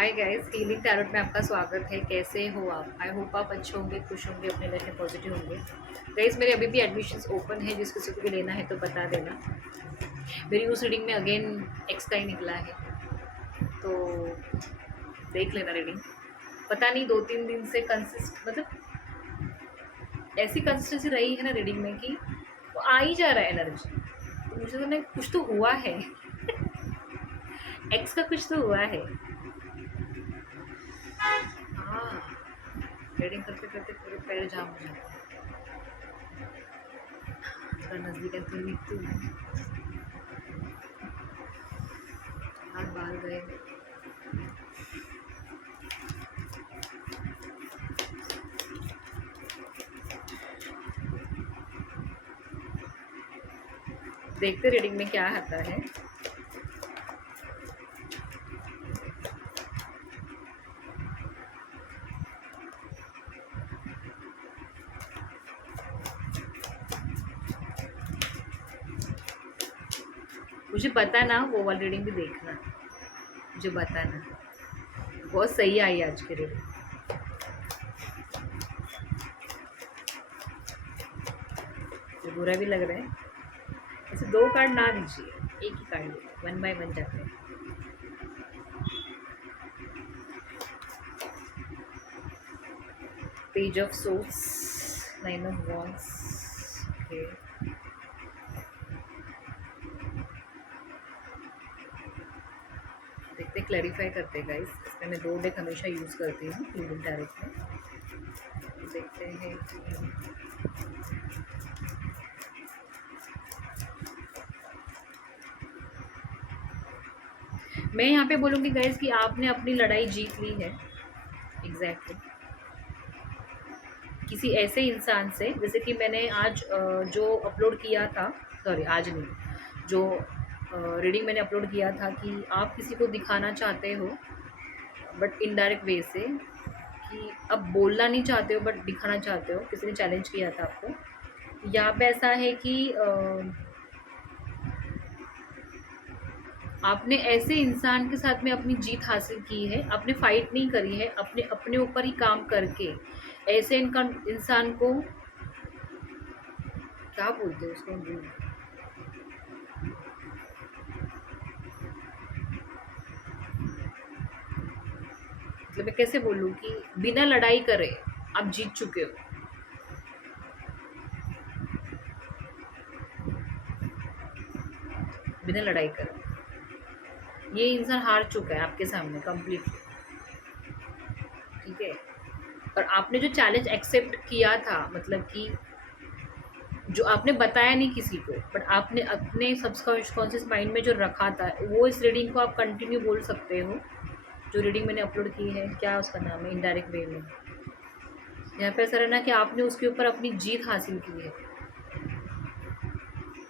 Hi guys, healing tarot में आपका स्वागत है। कैसे हो आप? आई होप आप अच्छे होंगे, खुश होंगे, अपने लाइफ में पॉजिटिव होंगे। गाइस, मेरे अभी भी एडमिशन्स ओपन है, जिस किसी को भी लेना है तो बता देना। मेरी उस रीडिंग में अगेन एक्स का ही निकला है, तो देख लेना रीडिंग। पता नहीं 2-3 दिन से ऐसी कंसिस्टेंसी रही है ना रीडिंग में कि वो आ ही जा रहा है एनर्जी। तो मुझे तो नहीं, कुछ तो हुआ है। एक्स का कुछ तो हुआ है। हाँ, रीडिंग करते करते पूरे पैर जाम हो जाते हैं। थोड़ा नजदीक है, थोड़ी दिखती हूँ। हाथ बाहर गए। देखते रीडिंग में क्या आता है। मुझे बताना, वो वाली रीडिंग भी देखना। मुझे बताना। बहुत सही आई आज की रीडिंग। मुझे बुरा भी लग रहा है। ऐसे 2 कार्ड ना दीजिए, एक ही कार्ड लीजिए, 1 बाय 1 जाते हैं। Page of source, 9 of wands. Okay, देखते क्लैरिफाई करते गाइस। इसमें मैं 2 डेक हमेशा यूज़ करती हूँ हीलिंग टैरोट में। देखते हैं कि मैं यहाँ पे बोलूँगी गाइस कि आपने अपनी लड़ाई जीत ली है। एग्जैक्टली किसी ऐसे इंसान से, जैसे कि मैंने आज जो अपलोड किया था, सॉरी आज नहीं, जो रीडिंग मैंने अपलोड किया था कि आप किसी को दिखाना चाहते हो बट इनडायरेक्ट वे से, कि अब बोलना नहीं चाहते हो बट दिखाना चाहते हो। किसी ने चैलेंज किया था आपको। यहाँ पे ऐसा है कि आपने ऐसे इंसान के साथ में अपनी जीत हासिल की है। आपने फाइट नहीं करी है, अपने अपने ऊपर ही काम करके ऐसे इंसान को, क्या बोलते हैं उसको, मतलब मैं कैसे बोलूँ कि बिना लड़ाई करे आप जीत चुके हो। बिना लड़ाई करे ये इंसान हार चुका है आपके सामने कंप्लीटली। ठीक है, और आपने जो चैलेंज एक्सेप्ट किया था, मतलब कि जो आपने बताया नहीं किसी को, बट आपने अपने सबकॉन्शियस माइंड में जो रखा था, वो इस रीडिंग को आप कंटिन्यू बोल सकते हो। जो रीडिंग मैंने अपलोड की है, क्या उसका नाम है, इनडायरेक्ट वे में। यहाँ पे ऐसा रहना कि आपने उसके ऊपर अपनी जीत हासिल की है,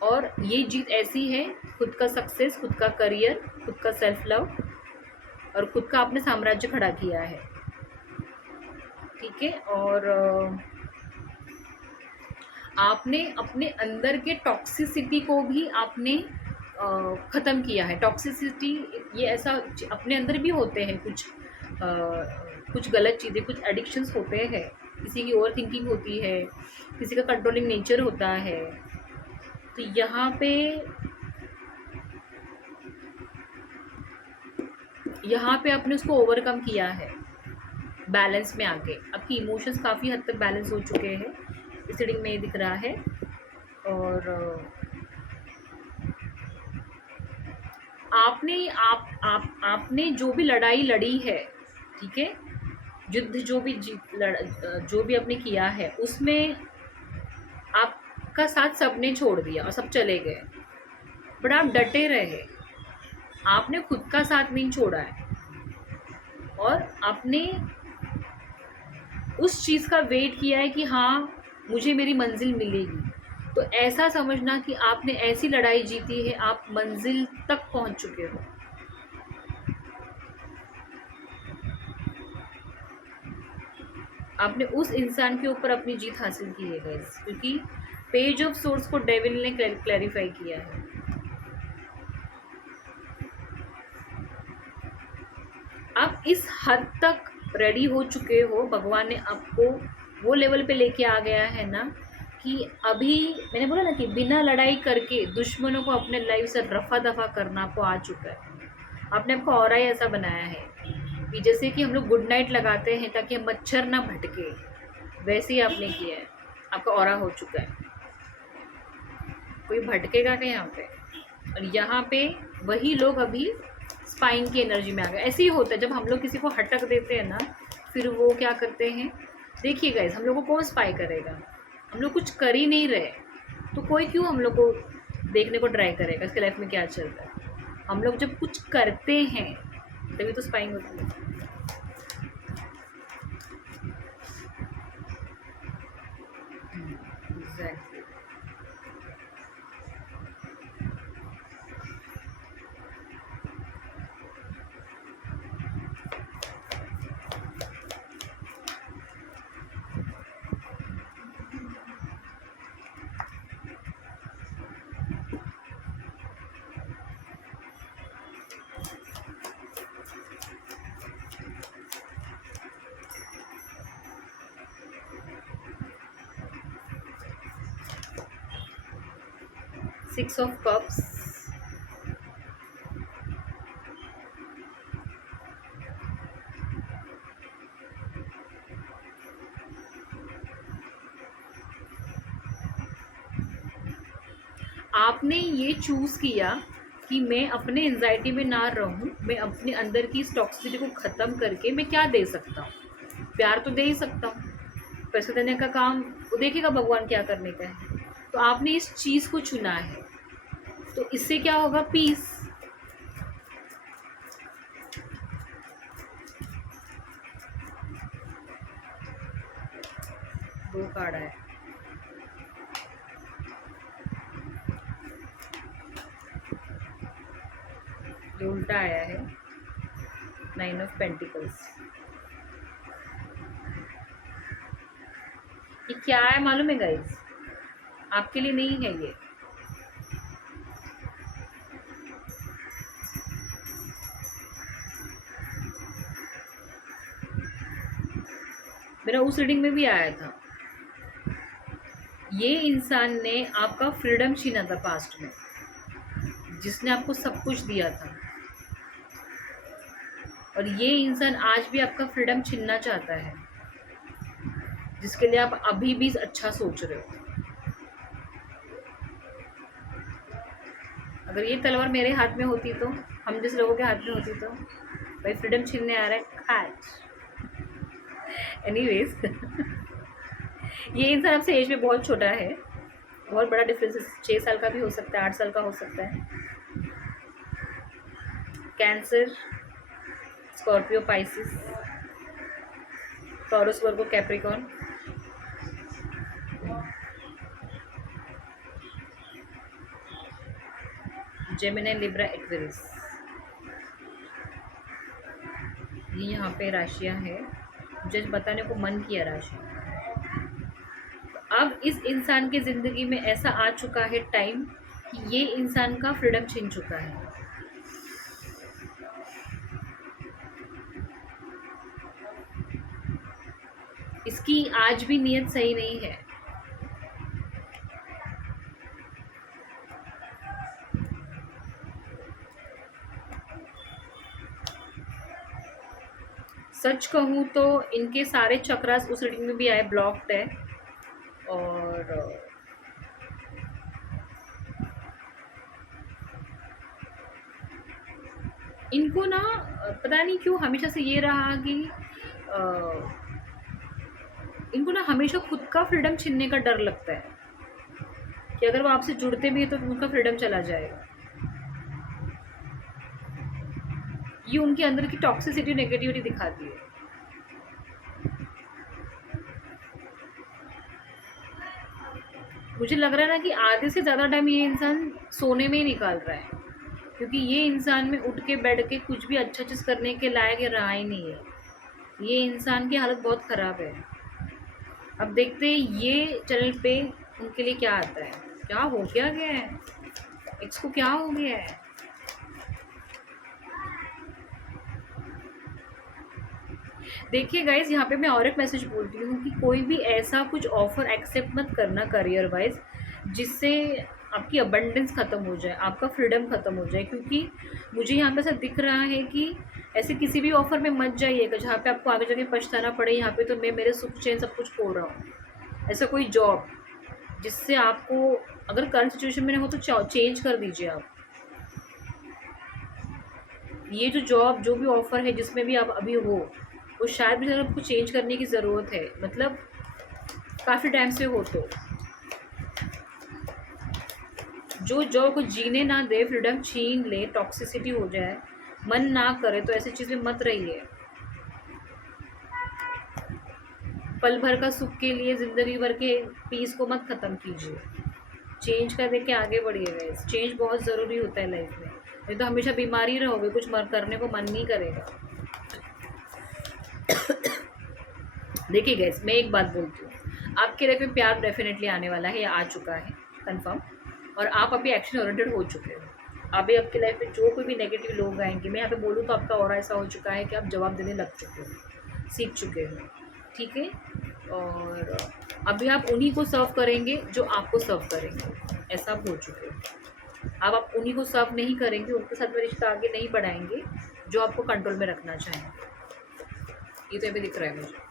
और ये जीत ऐसी है, खुद का सक्सेस, खुद का करियर, खुद का सेल्फ लव, और खुद का आपने साम्राज्य खड़ा किया है। ठीक है, और आपने अपने अंदर के टॉक्सिसिटी को भी आपने ख़त्म किया है। टॉक्सिसिटी, ये ऐसा अपने अंदर भी होते हैं कुछ गलत चीज़ें, कुछ एडिक्शंस होते हैं। किसी की ओवर थिंकिंग होती है, किसी का कंट्रोलिंग नेचर होता है। तो यहाँ पे आपने उसको ओवरकम किया है, बैलेंस में आके। आपकी इमोशंस काफ़ी हद तक बैलेंस हो चुके हैं, इस रीडिंग में ये दिख रहा है। और आपने जो भी लड़ाई लड़ी है, ठीक है, युद्ध जो भी आपने किया है, उसमें आपका साथ सबने छोड़ दिया और सब चले गए, बट आप डटे रहे। आपने खुद का साथ नहीं छोड़ा है, और आपने उस चीज़ का वेट किया है कि हाँ, मुझे मेरी मंजिल मिलेगी। तो ऐसा समझना कि आपने ऐसी लड़ाई जीती है, आप मंजिल तक पहुंच चुके हो। आपने उस इंसान के ऊपर अपनी जीत हासिल की है गाइस, क्योंकि पेज ऑफ सोर्स को डेविल ने क्लैरिफाई किया है। आप इस हद तक रेडी हो चुके हो, भगवान ने आपको वो लेवल पे लेके आ गया है ना कि अभी मैंने बोला ना कि बिना लड़ाई करके दुश्मनों को अपने लाइफ से रफा दफा करना आपको आ चुका है। आपने आपको ऑरा ही ऐसा बनाया है कि जैसे कि हम लोग गुड नाइट लगाते हैं ताकि मच्छर ना भटके, वैसे ही आपने किया है। आपका ऑरा हो चुका है, कोई भटकेगा नहीं यहाँ पे। और यहाँ पे वही लोग अभी स्पाइन की एनर्जी में आ गए। ऐसे ही होता है जब हम लोग किसी को हटक देते हैं ना, फिर वो क्या करते हैं, देखिए गाइस, हम लोग को कौन स्पाई करेगा, हम लोग कुछ कर ही नहीं रहे तो कोई क्यों हम लोग को देखने को ट्राई करेगा इसके लाइफ में क्या चल रहा है। हम लोग जब कुछ करते हैं तभी तो स्पाइंग होती है। एग्जैक्टली। 6 of cups। आपने ये चूज़ किया कि मैं अपने एंजाइटी में ना रहूं, मैं अपने अंदर की इस टॉक्सिसिटी को ख़त्म करके मैं क्या दे सकता हूँ। प्यार तो दे ही सकता हूँ, पैसे देने का काम वो देखेगा भगवान क्या करने का है। तो आपने इस चीज़ को चुना है, तो इससे क्या होगा, पीस। दो कार्ड है, जो उल्टा आया है 9 ऑफ पेंटिकल्स। ये क्या है मालूम है गाइस, आपके लिए नहीं है ये। मेरा उस रीडिंग में भी आया था, ये इंसान ने आपका फ्रीडम छीना था पास्ट में, जिसने आपको सब कुछ दिया था, और ये इंसान आज भी आपका फ्रीडम छीनना चाहता है, जिसके लिए आप अभी भी अच्छा सोच रहे हो। अगर ये तलवार मेरे हाथ में होती तो, हम जिस लोगों के हाथ में होती तो, भाई फ्रीडम छीनने आ रहा है खाच। एनीवेज ये इंसान आपसे एज में बहुत छोटा है, बहुत बड़ा डिफरेंस है, 6 साल का भी हो सकता है, 8 साल का हो सकता है। कैंसर, स्कॉर्पियो, पाइसिस, टॉरस, वर्गो, कैप्रिकॉर्न। Gemini, Libra, Aquarius. ये यहाँ पे राशियाँ हैं, मुझे बताने को मन किया राशि। अब इस इंसान की ज़िंदगी में ऐसा आ चुका है टाइम कि ये इंसान का फ्रीडम छीन चुका है। इसकी आज भी नीयत सही नहीं है। सच कहूँ तो इनके सारे चक्रास उस रीडिंग में भी आए, ब्लॉक्ड है। और इनको ना पता नहीं क्यों हमेशा से ये रहा कि इनको ना हमेशा खुद का फ्रीडम छीनने का डर लगता है कि अगर वो आपसे जुड़ते भी हैं तो उनका फ्रीडम चला जाएगा। ये उनके अंदर की टॉक्सिसिटी, नेगेटिविटी दिखाती है। मुझे लग रहा है ना कि आधे से ज़्यादा टाइम ये इंसान सोने में ही निकाल रहा है, क्योंकि ये इंसान में उठ के बैठ के कुछ भी अच्छा चीज़ करने के लायक ये रहा ही नहीं है। ये इंसान की हालत बहुत ख़राब है। अब देखते हैं ये चैनल पे उनके लिए क्या आता है। क्या हो क्या गया है, एक्स को क्या हो गया है। देखिए गाइज, यहाँ पे मैं और एक मैसेज बोलती हूँ कि कोई भी ऐसा कुछ ऑफर एक्सेप्ट मत करना करियर वाइज जिससे आपकी अबंडेंस ख़त्म हो जाए, आपका फ्रीडम ख़त्म हो जाए। क्योंकि मुझे यहाँ पे ऐसा दिख रहा है कि ऐसे किसी भी ऑफर में मत जाइएगा जहाँ पे आपको आगे जाके पछताना पड़े, यहाँ पे तो मैं मेरे सुख चैन सब कुछ खो रहा हूँ। ऐसा कोई जॉब जिससे आपको, अगर करंट सिचुएशन में हो तो चेंज कर दीजिए आप। ये जो जॉब, जो भी ऑफ़र है जिसमें भी आप अभी हो, वो शायद भी अगर आपको चेंज करने की ज़रूरत है, मतलब काफ़ी टाइम से हो तो। जो जॉब को जीने ना दे, फ्रीडम छीन ले, टॉक्सिसिटी हो जाए, मन ना करे, तो ऐसी चीज़ में मत रहिए। पल भर का सुख के लिए ज़िंदगी भर के पीस को मत ख़त्म कीजिए। चेंज कर दे के आगे बढ़िएगा। चेंज बहुत ज़रूरी होता है लाइफ में, नहीं तो हमेशा बीमार ही रहोगे, कुछ करने को मन नहीं करेगा। देखिए गैस, मैं एक बात बोलती हूँ, आपके लाइफ में प्यार डेफिनेटली आने वाला है या आ चुका है कंफर्म, और आप अभी एक्शन ओरिएंटेड हो चुके हो। अभी आपकी लाइफ में जो कोई भी नेगेटिव लोग आएंगे, मैं यहाँ पे बोलूँ तो आपका और ऐसा हो चुका है कि आप जवाब देने लग चुके हो, सीख चुके हो, ठीक है। और अभी आप उन्हीं को सर्व करेंगे जो आपको सर्व करेंगे, ऐसा आप हो चुके हो। अब आप उन्हीं को सर्व नहीं करेंगे, उनके साथ में रिश्ता आगे नहीं बढ़ाएंगे जो आपको कंट्रोल में रखना चाहेंगे। ये तो अभी दिख रहा है मुझे।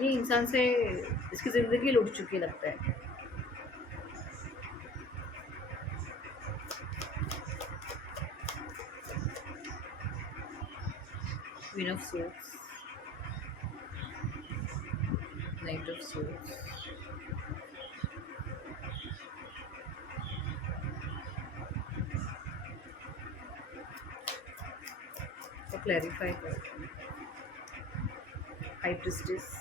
ये इंसान से इसकी ज़िंदगी लुट चुकी लगता है। Queen of swords, night of swords, तो क्लैरिफाई कर, हाई प्रिस्टेस,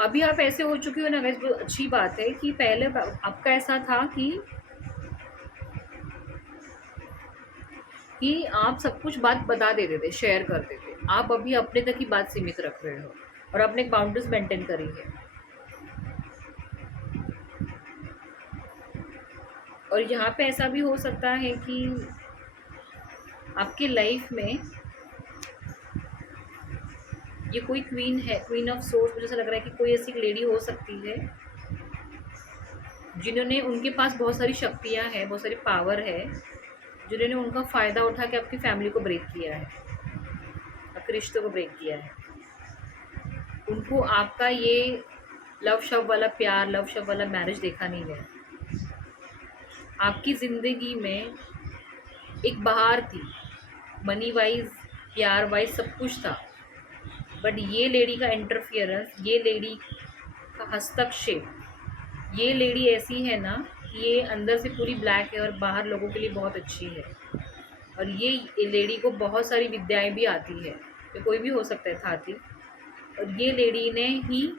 अभी आप ऐसे हो चुके हो ना गाइस, बहुत अच्छी बात है कि पहले आपका ऐसा था कि आप सब कुछ बात बता देते थे, शेयर कर देते। आप अभी अपने तक ही बात सीमित रख रहे हो और अपने एक बाउंड्रीज मेंटेन करी है। और यहाँ पे ऐसा भी हो सकता है कि आपकी लाइफ में ये कोई क्वीन है, क्वीन ऑफ सोर्स, मुझे ऐसा लग रहा है कि कोई ऐसी लेडी हो सकती है जिन्होंने, उनके पास बहुत सारी शक्तियाँ हैं, बहुत सारी पावर है, जिन्होंने उनका फ़ायदा उठा के आपकी फैमिली को ब्रेक किया है, आपके रिश्तों को ब्रेक किया है। उनको आपका ये लव शव वाला प्यार, लव शव वाला मैरिज देखा नहीं गया। आपकी ज़िंदगी में एक बहार थी, मनी वाइज, प्यार वाइज सब कुछ था, बट ये लेडी का इंटरफियरेंस, ये लेडी का हस्तक्षेप, ये लेडी ऐसी है ना कि ये अंदर से पूरी ब्लैक है और बाहर लोगों के लिए बहुत अच्छी है। और ये लेडी को बहुत सारी विद्याएं भी आती है, ये कोई भी हो सकता है था थी। और ये लेडी ने ही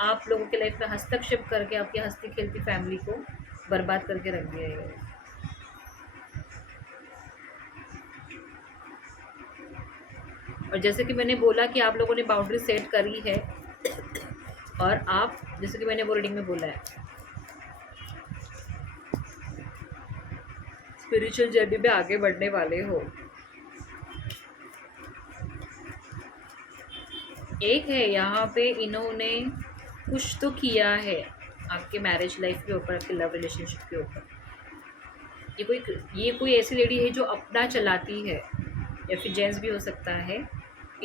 आप लोगों के लाइफ में हस्तक्षेप करके आपकी हंसती खेलती फैमिली को बर्बाद करके रख दिया है। और जैसे कि मैंने बोला कि आप लोगों ने बाउंड्री सेट करी है, और आप, जैसे कि मैंने वो रीडिंग में बोला है, स्पिरिचुअल जर्नी में आगे बढ़ने वाले हो। एक है यहाँ पे, इन्होंने कुछ तो किया है आपके मैरिज लाइफ के ऊपर, आपके लव रिलेशनशिप के ऊपर। ये कोई ऐसी लेडी है जो अपना चलाती है, या फिर जेंट्स भी हो सकता है।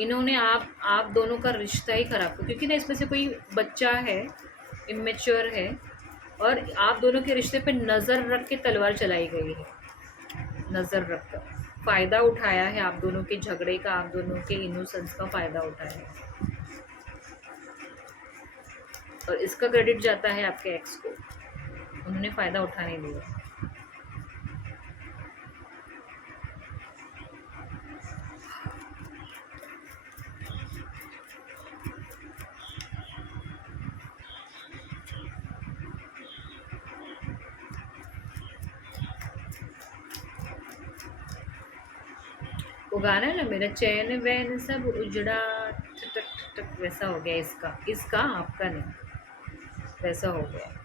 इन्होंने आप दोनों का रिश्ता ही खराब किया, क्योंकि ना इसमें से कोई बच्चा है, इमेच्योर है, और आप दोनों के रिश्ते पे नज़र रख के तलवार चलाई गई है। नज़र रख कर फ़ायदा उठाया है आप दोनों के झगड़े का, आप दोनों के इनोसेंस का फ़ायदा उठाया है, और इसका क्रेडिट जाता है आपके एक्स को, उन्होंने फ़ायदा उठाने दिया। वो गाना है ना, मेरा चैन वैन सब उजड़ा, ठटक ठटक, वैसा हो गया इसका, इसका आपका नहीं, वैसा हो गया।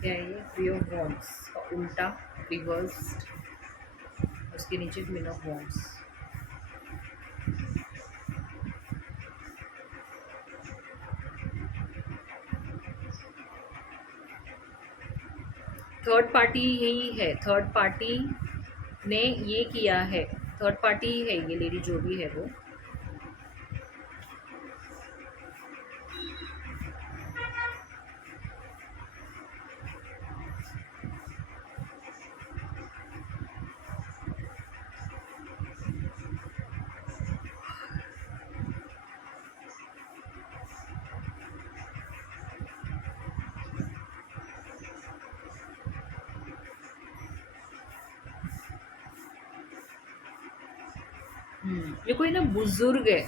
क्या है ये? थ्री ऑफ वॉन्ड्स का उल्टा, रिवर्स्ड, उसके नीचे queen of wands. Third party ही है, थर्ड पार्टी ने ये किया है, थर्ड पार्टी ही है ये लेडी जो भी है वो। ये कोई ना बुजुर्ग है,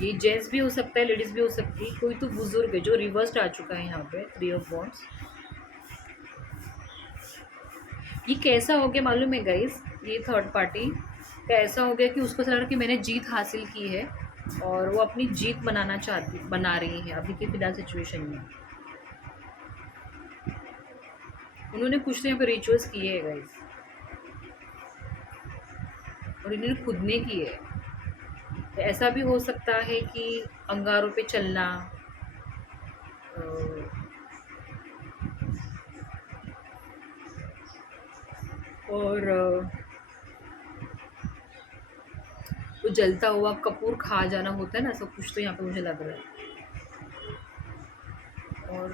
ये जेंट्स भी हो सकता है, लेडीज भी हो सकती है, कोई तो बुजुर्ग है जो रिवर्स्ड आ चुका है यहाँ पे, थ्री ऑफ वॉन्ड्स। ये कैसा हो गया मालूम है गाइस, ये थर्ड पार्टी का ऐसा हो गया कि उसको ऐसा लग रहा कि मैंने जीत हासिल की है और वो अपनी जीत बना रही है अभी की फिलहाल सिचुएशन में। उन्होंने कुछ तो यहाँ पे रिचुअल्स किए हैं गाइस, और इन्होंने खुद ने किए है। तो ऐसा भी हो सकता है कि अंगारों पे चलना, और वो जलता हुआ कपूर खा जाना होता है ना, सब कुछ तो यहाँ पे मुझे लग रहा है। और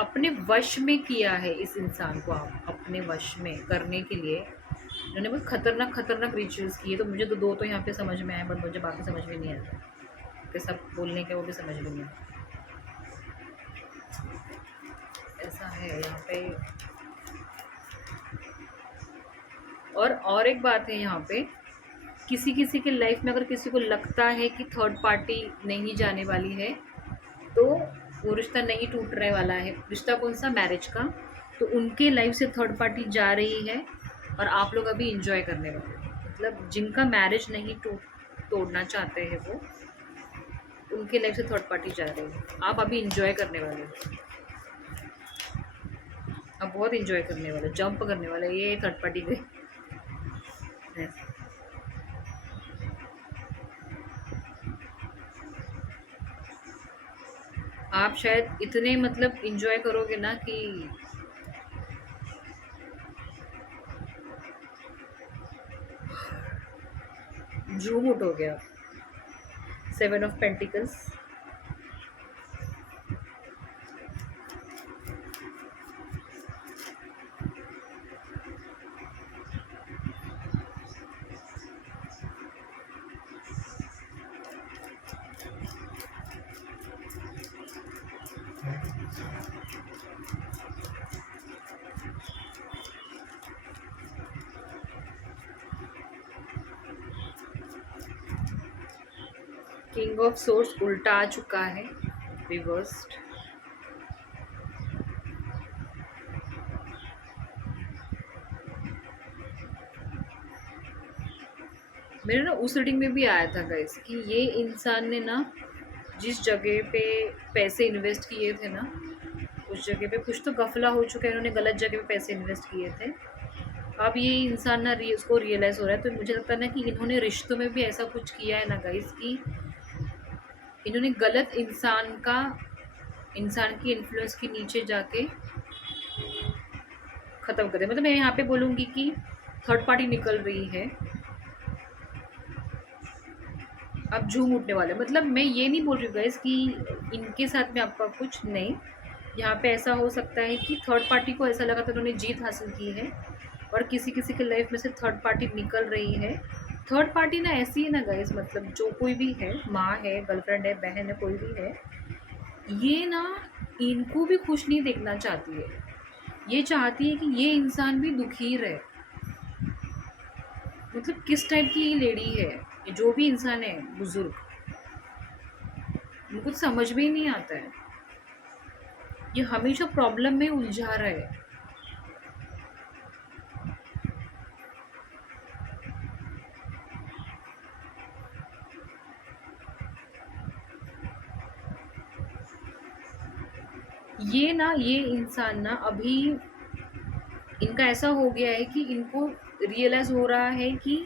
अपने वश में किया है इस इंसान को, आप अपने वश में करने के लिए इन्होंने बहुत खतरनाक खतरनाक रिचुअल्स किए। तो मुझे तो दो तो यहाँ पे समझ में आए, बट मुझे बाकी समझ में नहीं आता कि सब बोलने के वो भी समझ में नहीं आता। ऐसा है यहाँ पे। और एक बात है यहाँ पे, किसी किसी के लाइफ में अगर किसी को लगता है कि थर्ड पार्टी नहीं जाने वाली है, तो वो रिश्ता नहीं टूटने वाला है। रिश्ता कौन सा? मैरिज का। तो उनके लाइफ से थर्ड पार्टी जा रही है और आप लोग अभी इंजॉय करने वाले हैं। मतलब जिनका मैरिज नहीं तोड़ना चाहते हैं वो, उनके लाइफ से थर्ड पार्टी जा रही है, आप अभी इंजॉय करने वाले हो, आप बहुत इंजॉय करने वाले, जंप करने वाले ये थर्ड पार्टी के। आप शायद इतने मतलब इंजॉय करोगे ना कि झूम उठ हो गया। Seven of pentacles, king of source उल्टा आ चुका है, रिवर्स्ड। मेरे ना उस रीडिंग में भी आया था गाइस कि ये इंसान ने ना जिस जगह पे पैसे इन्वेस्ट किए थे ना, उस जगह पे कुछ तो गफला हो चुका है, इन्होंने गलत जगह पे पैसे इन्वेस्ट किए थे। अब ये इंसान ना उसको रियलाइज़ हो रहा है। तो मुझे लगता है ना कि इन्होंने रिश्तों में भी ऐसा कुछ किया है ना गाइस कि इन्होंने गलत इंसान की इन्फ्लुएंस के नीचे जाके ख़त्म कर दिया। मतलब मैं यहाँ पे बोलूँगी कि थर्ड पार्टी निकल रही है, अब झूम उठने वाले। मतलब मैं ये नहीं बोल रही हूँ गाइस कि इनके साथ में आपका कुछ नहीं, यहाँ पे ऐसा हो सकता है कि थर्ड पार्टी को ऐसा लगा था उन्होंने जीत हासिल की है और किसी किसी के लाइफ में से थर्ड पार्टी निकल रही है। थर्ड पार्टी ना ऐसी है ना गाइस, मतलब जो कोई भी है, माँ है, गर्लफ्रेंड है, बहन है, कोई भी है, ये ना इनको भी खुश नहीं देखना चाहती है। ये चाहती है कि ये इंसान भी दुखी रहे। मतलब किस टाइप की ये लेडी है, ये जो भी इंसान है बुजुर्ग, इनको कुछ समझ में ही नहीं आता है। ये हमेशा प्रॉब्लम में उलझा रहा है। ये इंसान ना अभी इनका ऐसा हो गया है कि इनको रियलाइज हो रहा है कि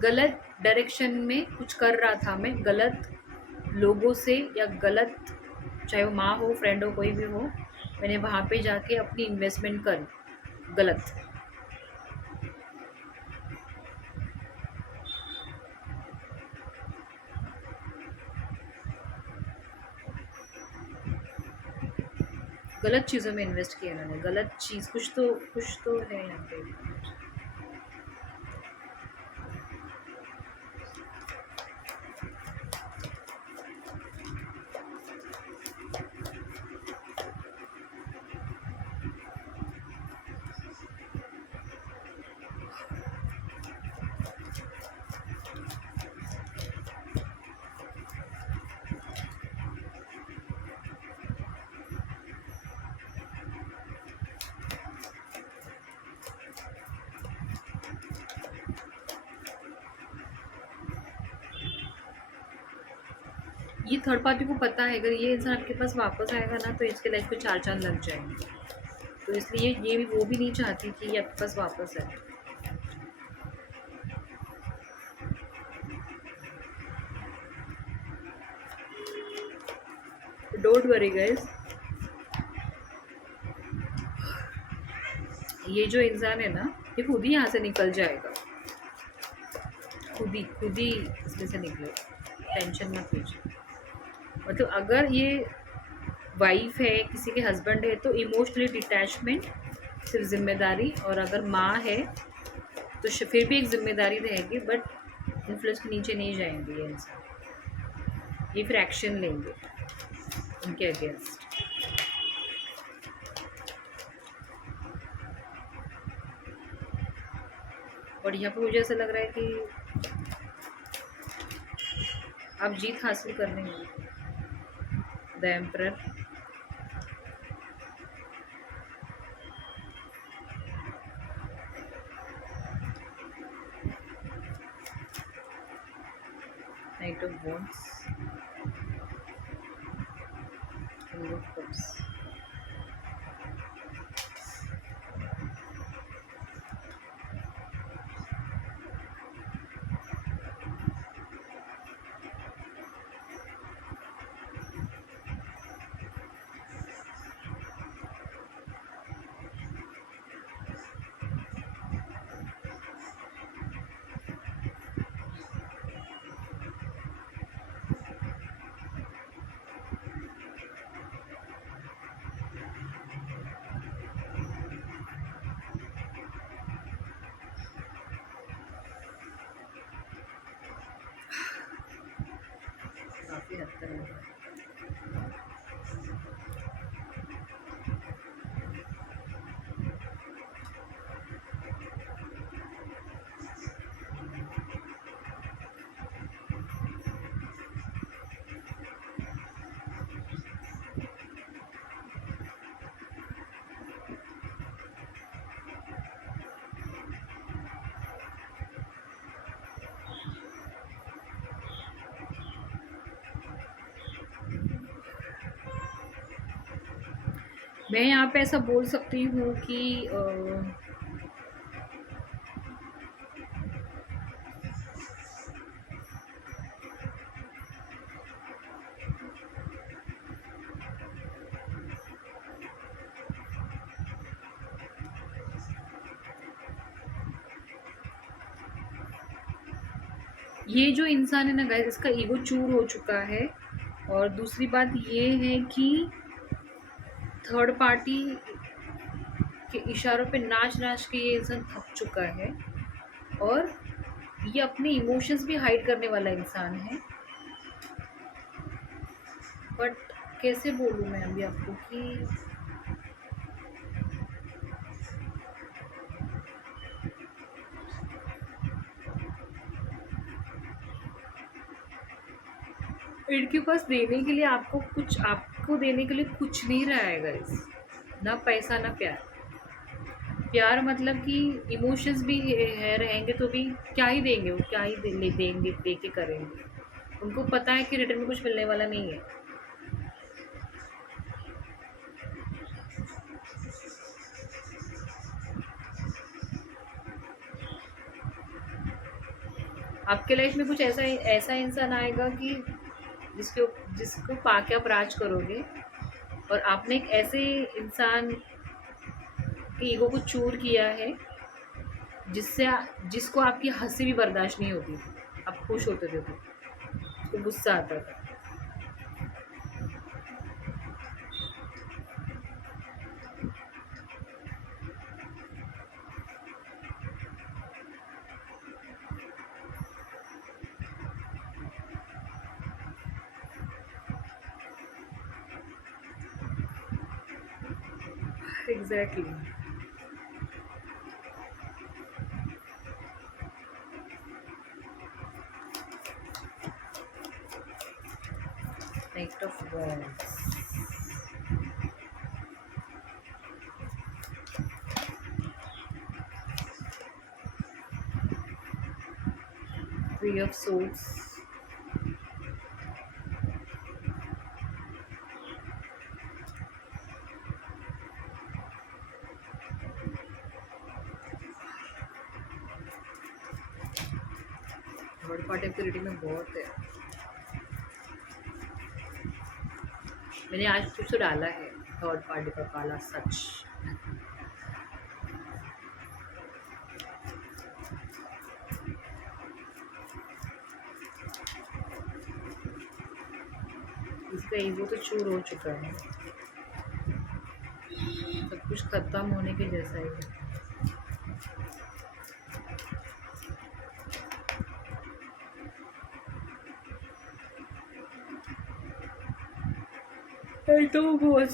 गलत डायरेक्शन में कुछ कर रहा था मैं, गलत लोगों से या गलत, चाहे वो माँ हो, फ्रेंड हो, कोई भी हो, मैंने वहाँ पे जाके अपनी इन्वेस्टमेंट कर गलत। गलत चीज़ों में इन्वेस्ट किया इन्होंने, गलत चीज़, कुछ तो है यहाँ पे। ये थर्ड पार्टी को पता है अगर ये इंसान आपके पास वापस आएगा ना तो इसके लाइफ पे चार चांद लग जाएंगे। तो इसलिए ये भी वो भी नहीं चाहती कि ये आपके पास वापस आए। डोंट वरी गाइस, ये जो इंसान है ना, ये खुद ही यहाँ से निकल जाएगा। खुद ही इसमें से निकले, टेंशन मत लीजिए। मतलब अगर ये वाइफ है, किसी के हस्बैंड है, तो इमोशनली डिटैचमेंट, सिर्फ जिम्मेदारी, और अगर माँ है तो फिर भी एक जिम्मेदारी रहेगी, बट इन्फ्लुएंस के नीचे नहीं जाएंगे ये इंसान। ये फिर एक्शन लेंगे उनके अगेंस्ट। और यहाँ पे मुझे ऐसा लग रहा है कि आप जीत हासिल कर लेंगे। The emperor, night of wands, king of cups. काफ़ी हद तक है। मैं यहाँ पे ऐसा बोल सकती हूँ कि ये जो इंसान है ना गाइस, इसका ईगो चूर हो चुका है। और दूसरी बात ये है कि थर्ड पार्टी के इशारों पे नाच नाच के ये इंसान थक चुका है। और ये अपने इमोशंस भी हाइड करने वाला इंसान है। बट कैसे बोलूँ मैं अभी आपको कि इनके पास देने के लिए आपको देने के लिए कुछ नहीं रहा है गाइस। ना पैसा ना प्यार। प्यार मतलब कि इमोशंस भी है रहेंगे तो भी क्या ही देंगे वो, क्या ही देंगे, दे के करेंगे। उनको पता है कि रिटर्न में कुछ मिलने वाला नहीं है। आपके लाइफ में कुछ ऐसा ऐसा इंसान आएगा कि जिसको जिसको पाके आप राज करोगे, और आपने एक ऐसे इंसान की ईगो को चूर किया है जिससे जिसको आपकी हंसी भी बर्दाश्त नहीं होती थी। आप खुश होते थे तो उसको गुस्सा आता था। Exactly. Knight of wands, three of souls, third party आपकी रेटिंग में बहुत है। मैंने आज कुछ तो डाला है थर्ड पार्टी का काला सच। इसका ईगो तो चूर हो चुका है। सब कुछ खत्म होने के जैसा ही है। तो बहुत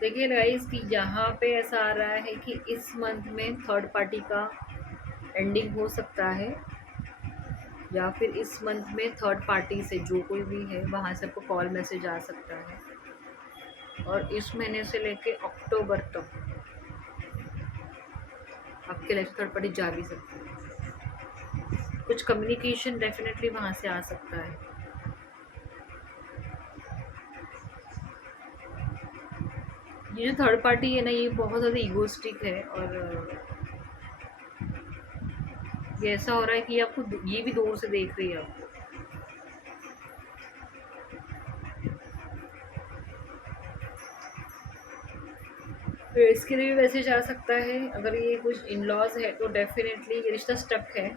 देखिए गाइस कि यहाँ पे ऐसा आ रहा है कि इस मंथ में थर्ड पार्टी का एंडिंग हो सकता है, या फिर इस मंथ में थर्ड पार्टी से जो कोई भी है वहाँ से आपको कॉल मैसेज आ सकता है, और इस महीने से लेके अक्टूबर तक आपके लाइफ थर्ड पार्टी जा भी सकती है। कुछ कम्युनिकेशन डेफिनेटली वहाँ से आ सकता है। ये जो थर्ड पार्टी है ना, ये बहुत ज़्यादा ईगोस्टिक है, और ये ऐसा हो रहा है कि आपको ये भी दूर से देख रही है आपको। तो इसके लिए भी मैसेज आ सकता है। अगर ये कुछ इन लॉज है तो डेफिनेटली ये रिश्ता स्टक है।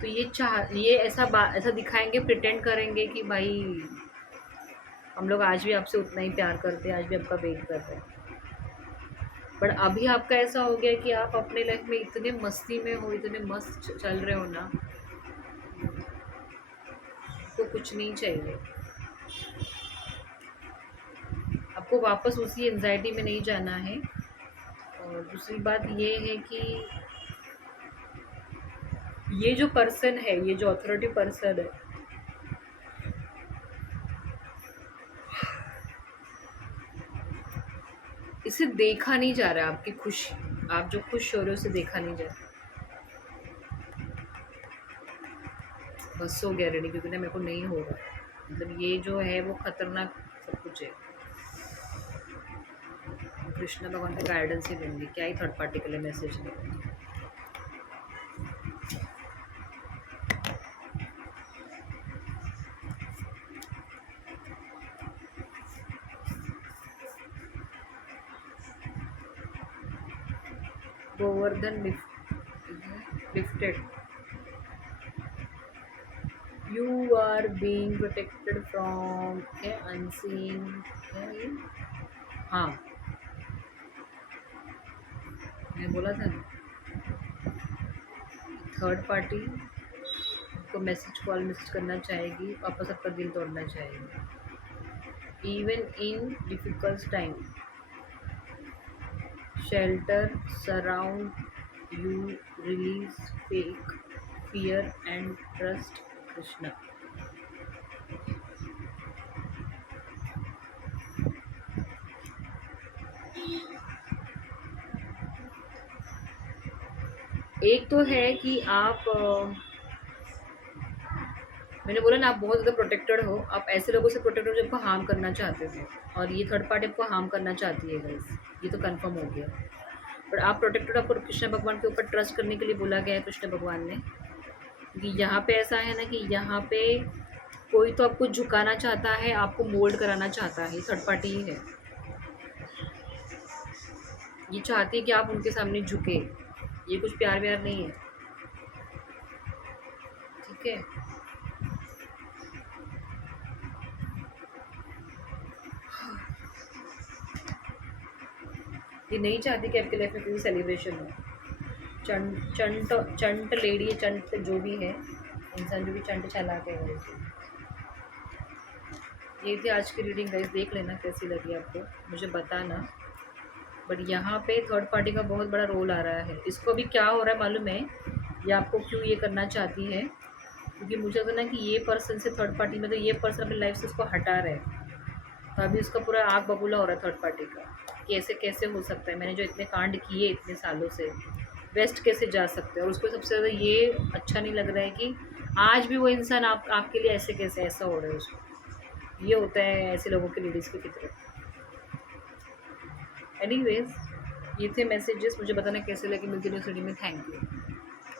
तो ये ऐसा दिखाएंगे, प्रिटेंड करेंगे कि भाई हम लोग आज भी आपसे उतना ही प्यार करते हैं, आज भी आपका वेट कर रहे हैं। बट अभी आपका ऐसा हो गया कि आप अपने लाइफ में इतने मस्ती में हो, इतने मस्त चल रहे हो ना, तो कुछ नहीं चाहिए। आपको वापस उसी एंजाइटी में नहीं जाना है। और दूसरी बात ये है कि ये जो पर्सन है, ये जो अथॉरिटी पर्सन है, इसे देखा नहीं जा रहा। आपकी खुशी, आप जो खुश हो रहे हो, उसे देखा नहीं जा रहा। बस हो गया रेडी, क्योंकि ना मेरे को नहीं हो रहा है, मतलब ये जो है वो खतरनाक सब कुछ है। कृष्ण भगवान का गाइडेंस ही दूंगी, क्या ही थर्ड पार्टी के लिए मैसेज दूंगी। Govardhan lifted, you are being protected from unseen, क्या ये? हाँ, मैंने बोला था ना, थर्ड पार्टी को मैसेज करना चाहेगी, वापस आपका दिल तोड़ना चाहेगी। Even in difficult time shelter surround you, release fake fear and trust Krishna. एक तो है कि आप मैंने बोला ना, आप बहुत ज़्यादा प्रोटेक्टेड हो, आप ऐसे लोगों से प्रोटेक्टेड हो जो आपको हार्म करना चाहते थे, और ये थर्ड पार्टी आपको हार्म करना चाहती है गाइस, ये तो कंफर्म हो गया। बट आप प्रोटेक्टेड, आपको कृष्ण भगवान के ऊपर ट्रस्ट करने के लिए बोला गया है कृष्ण भगवान ने, क्योंकि यहाँ पे ऐसा है ना कि यहाँ पे कोई तो आपको झुकाना चाहता है, आपको मोल्ड कराना चाहता है, थर्ड पार्टी ही है। ये चाहती है कि आप उनके सामने झुके, ये कुछ प्यार व्यार नहीं है, ठीक है। ये नहीं चाहती कि आपके लाइफ में कोई सेलिब्रेशन हो। चंट लेडी, चंट जो भी है इंसान, जो भी चंट चालाक है वो। ये थी आज की रीडिंग गाइस, देख लेना कैसी लगी आपको, मुझे बताना। बट यहाँ पे थर्ड पार्टी का बहुत बड़ा रोल आ रहा है, इसको अभी क्या हो रहा है मालूम है, ये आपको क्यों ये करना चाहती है, क्योंकि मुझे लगता है ना कि ये पर्सन से थर्ड पार्टी में, तो ये पर्सन अपनी लाइफ से उसको हटा रहे हैं, तो अभी उसका पूरा आग बबूला हो रहा है थर्ड पार्टी का, कैसे कैसे हो सकता है, मैंने जो इतने कांड किए इतने सालों से, वेस्ट कैसे जा सकते हैं। और उसको सबसे ज़्यादा ये अच्छा नहीं लग रहा है कि आज भी वो इंसान आपके लिए ऐसे कैसे ऐसा हो रहा है उसको। ये होता है ऐसे लोगों की, लेडीज़ की फितरत। एनीवेज, ये थे मैसेजेस, मुझे बताना कैसे लगे। मिलती है नेक्स्ट वीडियो में। Thank you.